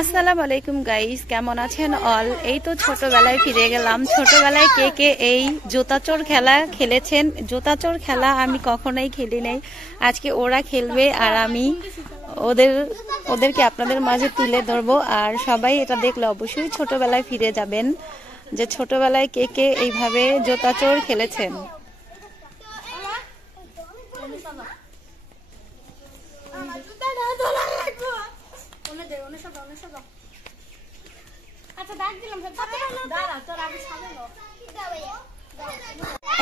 আসসালামু আলাইকুম গাইস, কেমন আছেন অল? এই তো ছোটবেলায় ফিরে গেলাম। ছোটবেলায় কে কে এই জুতাচোর খেলা খেলেছেন? জুতাচোর খেলা আমি কখনোই খেলি নাই। আজকে ওরা খেলবে আর আমি ওদেরকে আপনাদের মাঝে তুলে ধরবো। আর সবাই এটা দেখলে অবশ্যই ছোটবেলায় ফিরে যাবেন, যে ছোটবেলায় কে কে এইভাবে জুতাচোর খেলেছেন।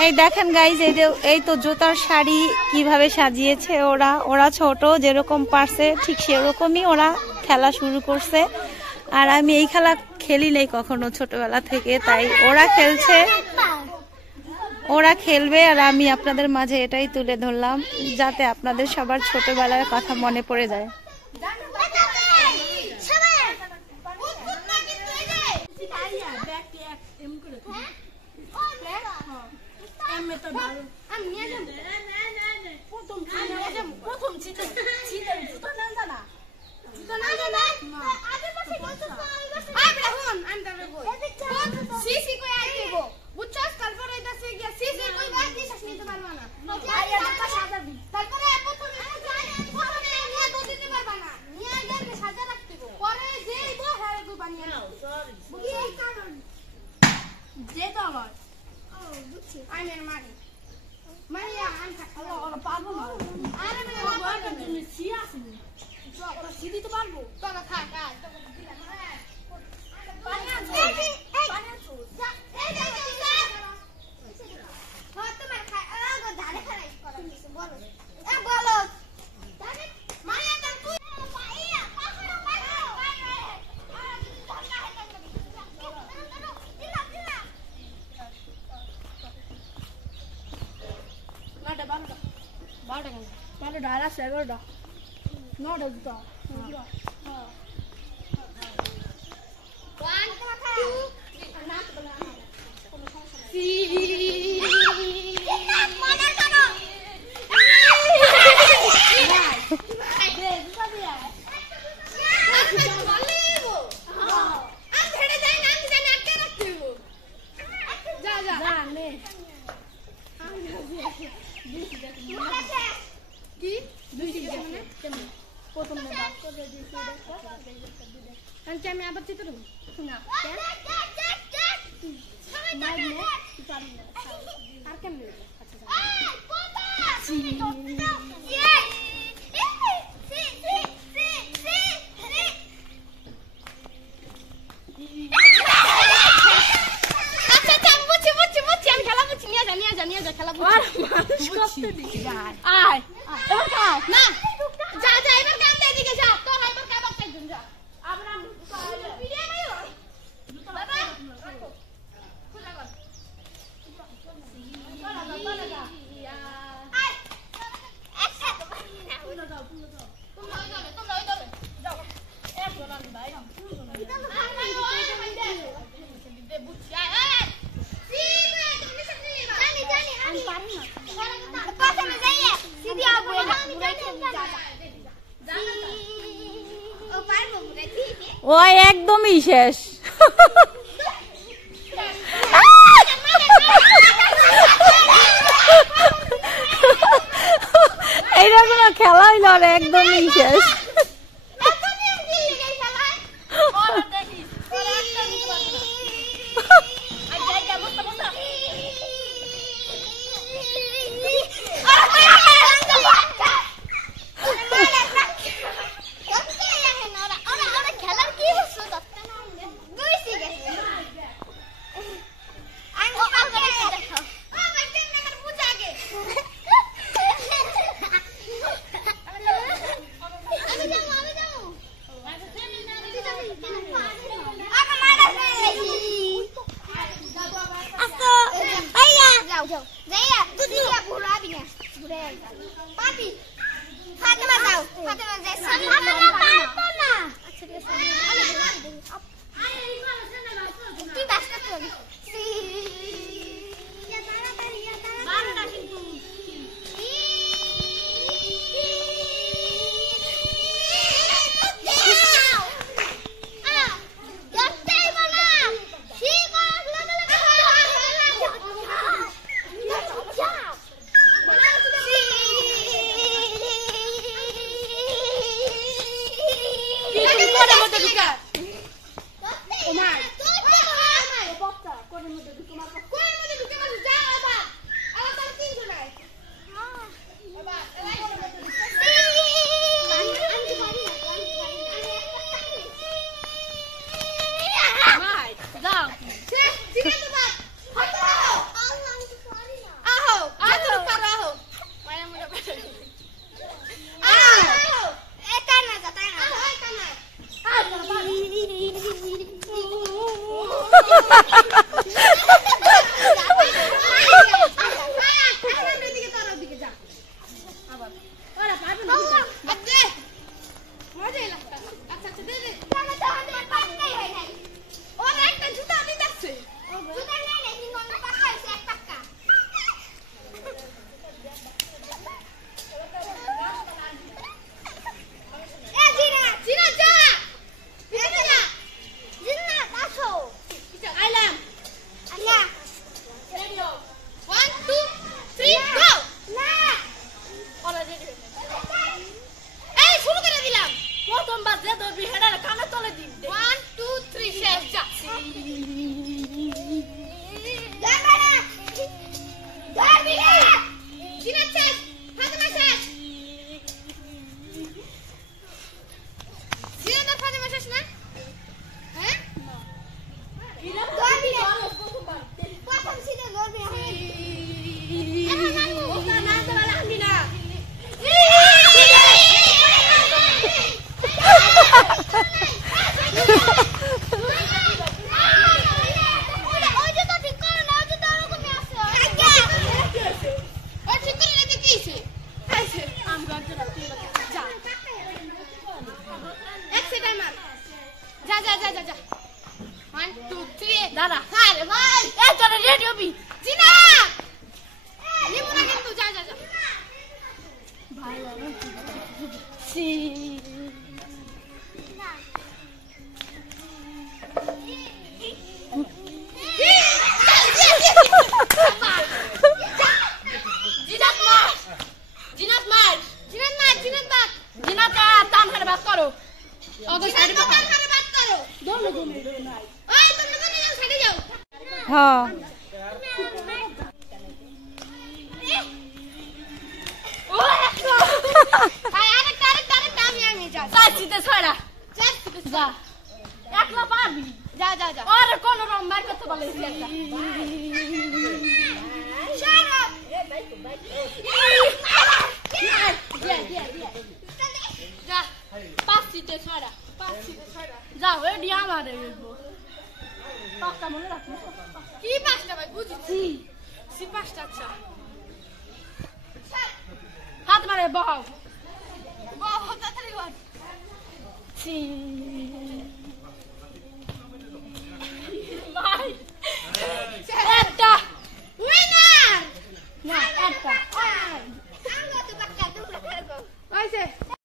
এই দেখেন গাইজ, এই তো জুতার শাড়ি কিভাবে সাজিয়েছে ওরা ছোট যেরকম পারছে ঠিক সেরকমই ওরা খেলা শুরু করছে। আর আমি এই খেলা খেলি নাই কখনো ছোটবেলা থেকে, তাই ওরা খেলছে, ওরা খেলবে আর আমি আপনাদের মাঝে এটাই তুলে ধরলাম যাতে আপনাদের সবার ছোটবেলার কথা মনে পড়ে যায়। ও একদমই শেষ। এইটা কোনো খেলা হইল আর একদমই শেষ। কোণের মধ্যে ঢুকা ওমার বক্তা কোণের মধ্যে ঢুকে মার কোণের মধ্যে ঢুকে মার যা আবার আবার তার 300 নাই বাবা এলাই আমি পারি না মাই যাও ঠিক আছে বাপ আহো আহো পারো আহো মায়া মুড়া পারো আহো এটা না যা তাই না আহো এটা না দাদা আরে ভাই এ তোর রেডি হবি জিনা নিমু না কিন্তু যা যা যা ভাই সি হ্যাঁ যাও এডি আমারে পাঁচটা মনে রাখো কি পাঁচটা ভাই বুঝছি সি পাঁচটা আচ্ছা হাত মারে বাহ বাহ তাড়াতাড়ি কর সি